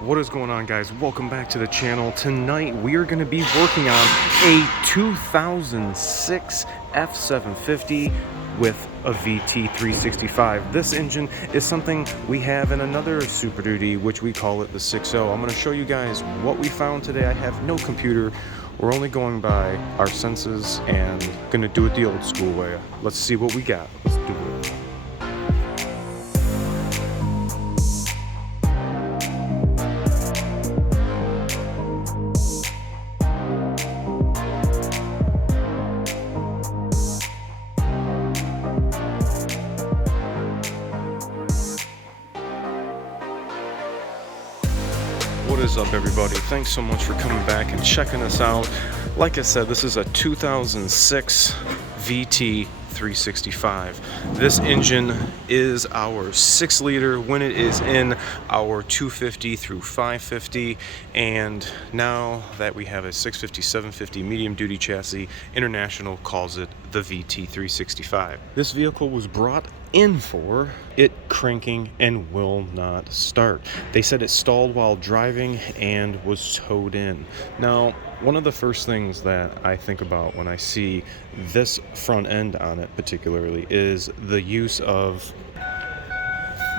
What is going on, guys? Welcome back to the channel. Tonight we are going to be working on a 2006 F750 with a VT365. This engine is something we have in another Super Duty, which we call it the 6.0. I'm going to show you guys what we found today. I have no computer. We're only going by our senses and going to do it the old school way. Let's see what we got. Let's do it. What is up, everybody? Thanks so much for coming back and checking us out. Like I said, this is a 2006 VT365. This engine is our 6-liter when it is in our 250 through 550, and now that we have a 650, 750 medium duty chassis, International calls it the VT365. This vehicle was brought in for it cranking and will not start. They said it stalled while driving and was towed in. Now, one of the first things that I think about when I see this front end on it particularly is the use of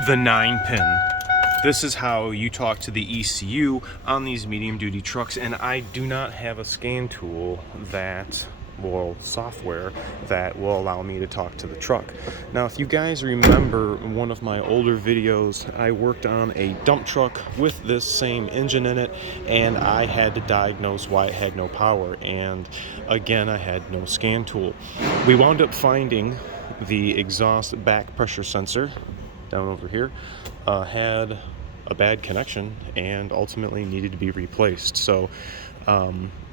the 9-pin. This is how you talk to the ECU on these medium duty trucks, and I do not have a scan tool software that will allow me to talk to the truck. Now, if you guys remember one of my older videos, I worked on a dump truck with this same engine in it, and I had to diagnose why it had no power, and again, I had no scan tool. We wound up finding the exhaust back pressure sensor down over here had a bad connection and ultimately needed to be replaced. So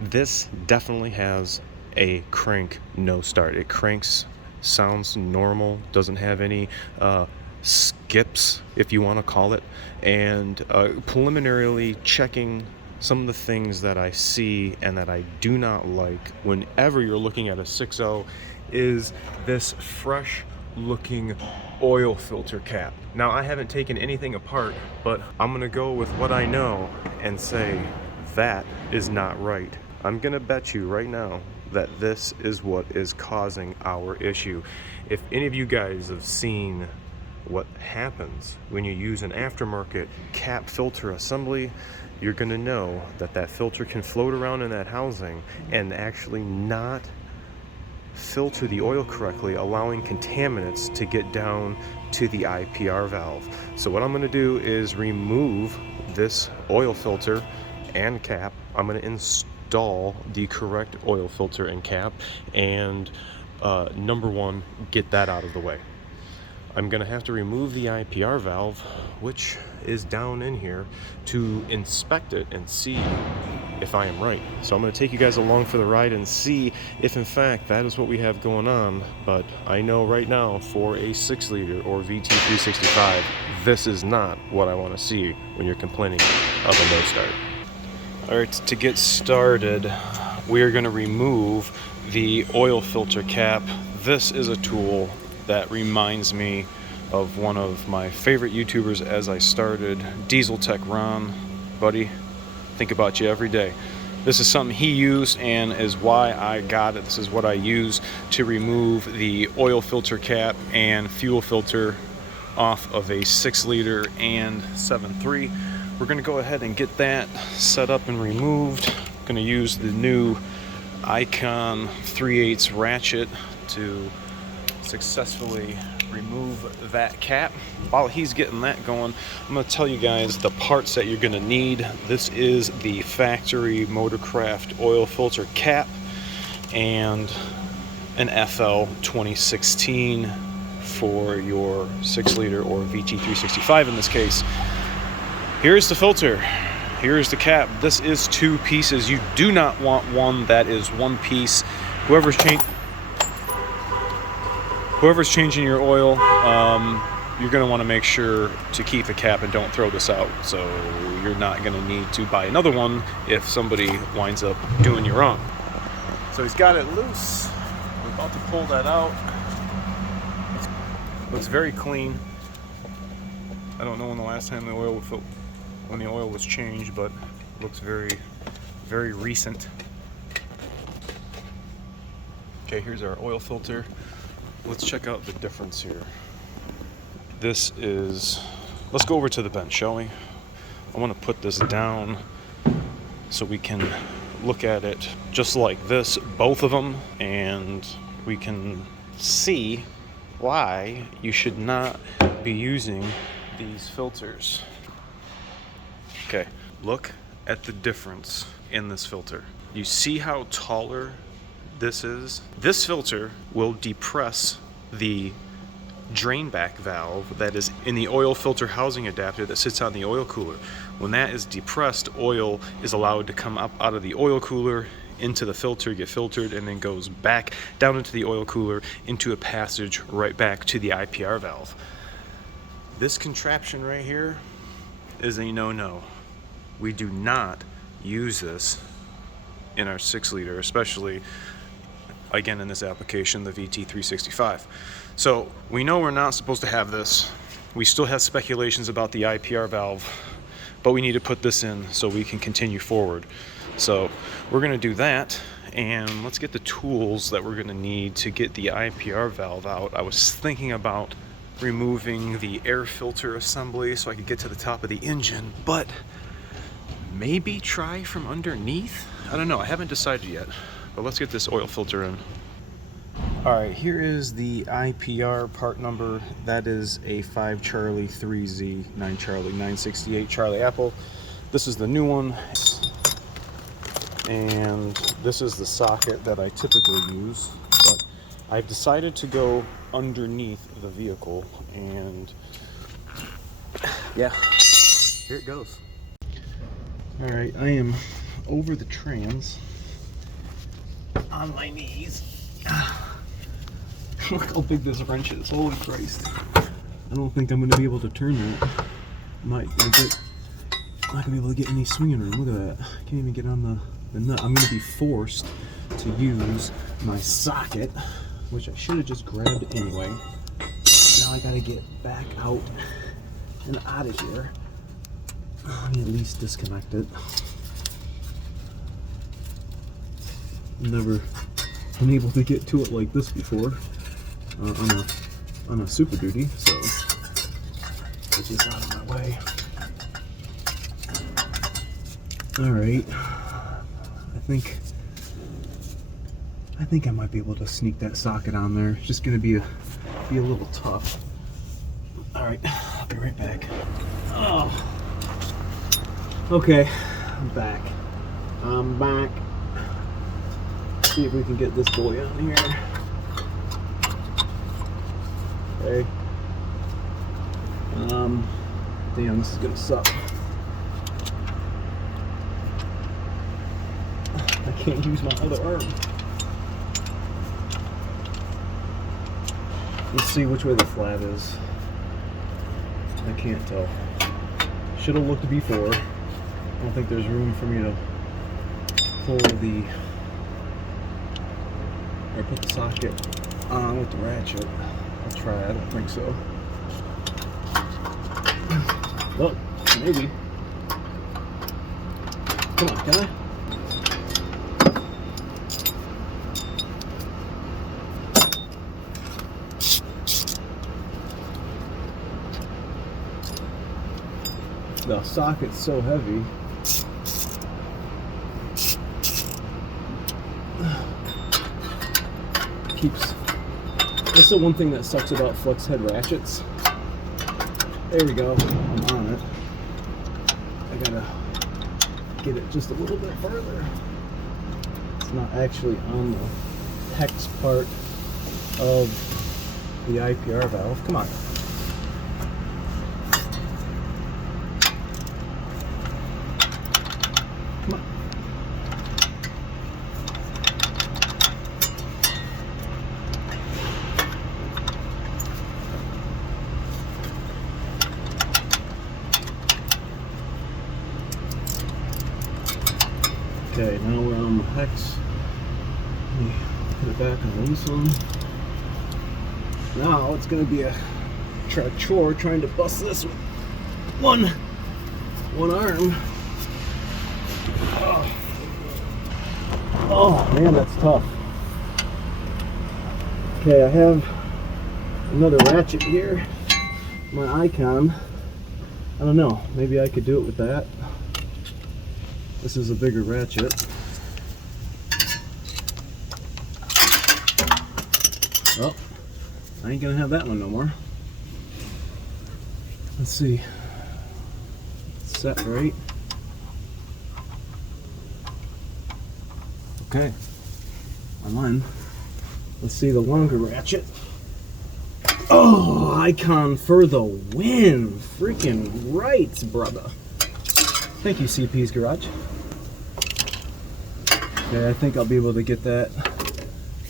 this definitely has a crank no start. It cranks, sounds normal, doesn't have any skips, if you want to call it. And preliminarily checking some of the things that I see and that I do not like whenever you're looking at a 6.0 is this fresh looking oil filter cap. Now, I haven't taken anything apart, but I'm gonna go with what I know and say that is not right. I'm gonna bet you right now that this is what is causing our issue. If any of you guys have seen what happens when you use an aftermarket cap filter assembly, you're gonna know that that filter can float around in that housing and actually not filter the oil correctly, allowing contaminants to get down to the IPR valve. So what I'm going to do is remove this oil filter and cap. I'm going to install the correct oil filter and cap, and number one, get that out of the way. I'm going to have to remove the IPR valve, which is down in here, to inspect it and see if I am right. So I'm going to take you guys along for the ride and see if in fact that is what we have going on. But I know right now, for a 6-liter or VT365, this is not what I want to see when you're complaining of a no start. Alright, to get started, we are going to remove the oil filter cap. This is a tool that reminds me of one of my favorite YouTubers as I started, Diesel Tech Ron. Buddy, think about you every day. This is something he used and is why I got it. This is what I use to remove the oil filter cap and fuel filter off of a 6-liter and 7.3. We're going to go ahead and get that set up and removed. I'm going to use the new Icon 3/8 ratchet to successfully remove that cap. While he's getting that going, I'm going to tell you guys the parts that you're going to need. This is the factory Motorcraft oil filter cap and an FL 2016 for your 6-liter or VT365 in this case. Here's the filter. Here's the cap. This is 2 pieces. You do not want one that is 1 piece. Whoever's changing your oil, you're going to want to make sure to keep the cap and don't throw this out. So you're not going to need to buy another one if somebody winds up doing you wrong. So he's got it loose. We're about to pull that out. Looks very clean. I don't know when the last time the oil when the oil was changed, but looks very, very recent. Okay, here's our oil filter. Let's check out the difference here. This is, let's go over to the bench, shall we? I want to put this down so we can look at it just like this, both of them, and we can see why you should not be using these filters. Okay, look at the difference in this filter. You see how taller this is? This filter will depress the drain back valve that is in the oil filter housing adapter that sits on the oil cooler. When that is depressed, oil is allowed to come up out of the oil cooler into the filter, get filtered, and then goes back down into the oil cooler into a passage right back to the IPR valve. This contraption right here is a no-no. We do not use this in our 6-liter, especially again in this application, the VT365. So we know we're not supposed to have this. We still have speculations about the IPR valve, but we need to put this in so we can continue forward. So we're going to do that, and let's get the tools that we're going to need to get the IPR valve out. I was thinking about removing the air filter assembly so I could get to the top of the engine, but maybe try from underneath? I don't know, I haven't decided yet, but let's get this oil filter in. All right, here is the IPR part number. That is a 5 Charlie 3Z 9 Charlie 968 Charlie Apple. This is the new one, and this is the socket that I typically use, but I've decided to go underneath the vehicle, and yeah, here it goes. All right, I am over the trans on my knees. Look how big this wrench is, holy Christ. I don't think I'm going to be able to turn that. I'm not going to be able to get any swinging room. Look at that. I can't even get on the nut. I'm going to be forced to use my socket, which I should have just grabbed anyway. Now I got to get back out and out of here. Let me at least disconnect it. Never been able to get to it like this before on a Super Duty, so it's just out of my way. All right, I think I might be able to sneak that socket on there. It's just gonna be a little tough. All right, I'll be right back. Oh, okay, I'm back. See if we can get this boy on here. Okay. Damn, this is gonna suck. I can't use my other arm. Let's see which way the flat is. I can't tell. Should have looked before. I don't think there's room for me to pull or put the socket on with the ratchet. I'll try, I don't think so. Look, maybe. Come on, can I? The socket's so heavy. That's the one thing that sucks about flex head ratchets. There we go, I'm on it. I gotta get it just a little bit further. It's not actually on the hex part of the IPR valve. Come on. Come on. Okay, now we're on the hex. Let me put it back on this one. Now it's going to be a chore trying to bust this with one one arm. Oh man, that's tough. Okay, I have another ratchet here. My Icon. I don't know, maybe I could do it with that. This is a bigger ratchet. Well, I ain't gonna have that one no more. Let's see. Set right. Okay. I'm on. Let's see the longer ratchet. Oh, Icon for the win. Freaking right, brother. Thank you, CP's Garage. Okay, I think I'll be able to get that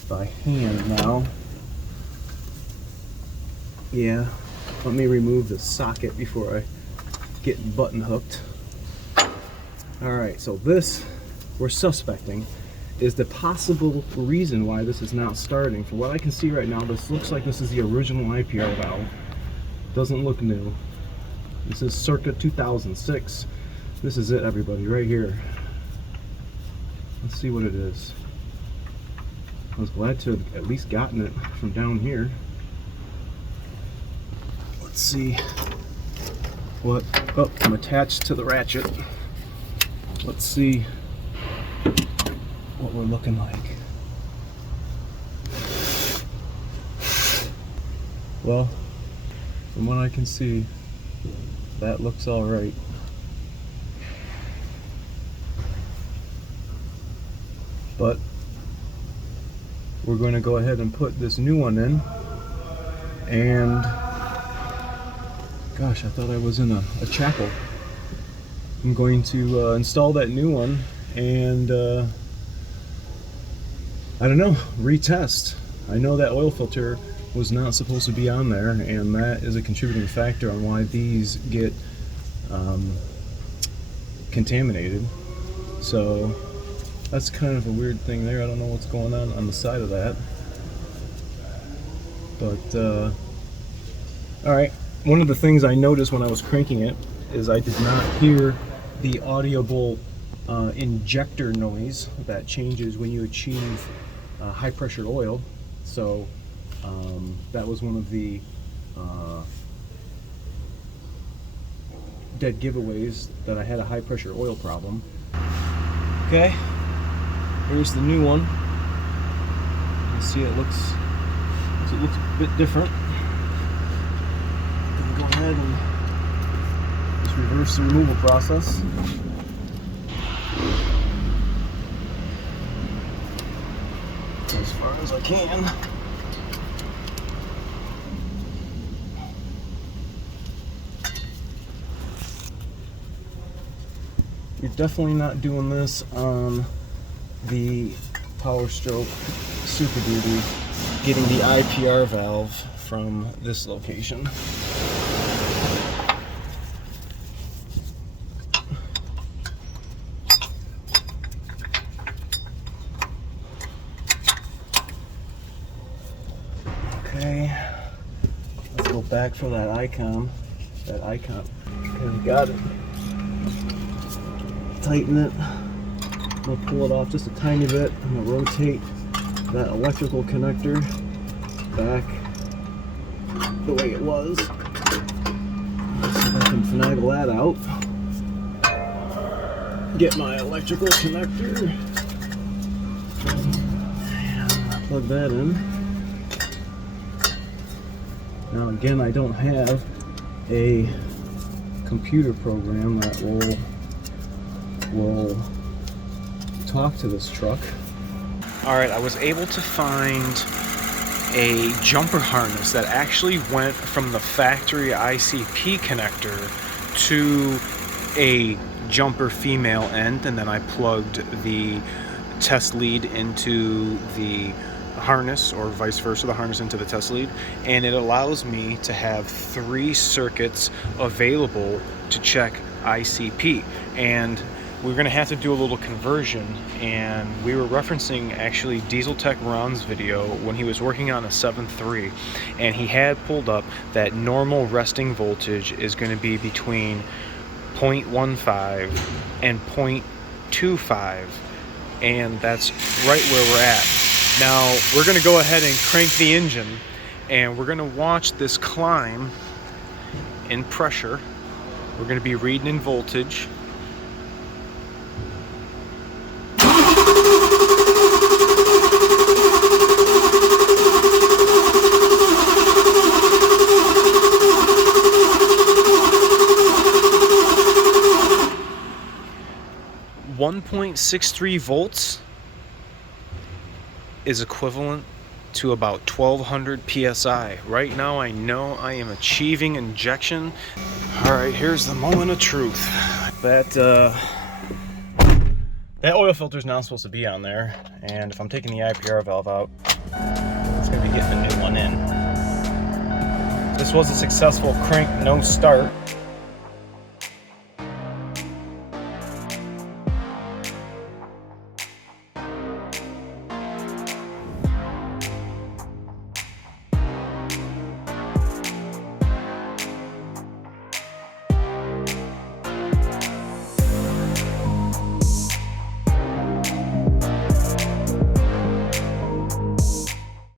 by hand now. Yeah, let me remove the socket before I get button hooked. Alright, so this, we're suspecting, is the possible reason why this is not starting. From what I can see right now, this looks like this is the original IPR valve. Doesn't look new. This is circa 2006. This is it, everybody, right here. Let's see what it is. I was glad to have at least gotten it from down here. Let's see what, oh, I'm attached to the ratchet. Let's see what we're looking like. Well, from what I can see, that looks all right. But we're going to go ahead and put this new one in. And gosh, I thought I was in a chapel. I'm going to install that new one and I don't know, retest. I know that oil filter was not supposed to be on there, and that is a contributing factor on why these get contaminated. So that's kind of a weird thing there. I don't know what's going on the side of that. But alright, one of the things I noticed when I was cranking it is I did not hear the audible injector noise that changes when you achieve high pressure oil. So that was one of the dead giveaways that I had a high pressure oil problem. Okay, here's the new one. You can see it looks a bit different. Go ahead and just reverse the removal process. As far as I can. You're definitely not doing this on the Power Stroke Super Duty, getting the IPR valve from this location. Okay, let's go back for that icon. Okay, got it. Tighten it. I'm gonna pull it off just a tiny bit. I'm gonna rotate that electrical connector back the way it was. Let's see if I can finagle that out. Get my electrical connector. Plug that in. Now again, I don't have a computer program that will talk to this truck. Alright, I was able to find a jumper harness that actually went from the factory ICP connector to a jumper female end, and then I plugged the test lead into the harness, or vice versa, the harness into the test lead, and it allows me to have 3 circuits available to check ICP. And we're going to have to do a little conversion, and we were referencing actually Diesel Tech Ron's video when he was working on a 7.3, and he had pulled up that normal resting voltage is going to be between 0.15, and 0.25, and that's right where we're at. Now we're going to go ahead and crank the engine, and we're going to watch this climb in pressure. We're going to be reading in voltage. .63 volts is equivalent to about 1200 psi. Right now I know I am achieving injection. Alright, here's the moment of truth. That oil filter is not supposed to be on there, and if I'm taking the IPR valve out, it's going to be getting a new one in. This was a successful crank no start.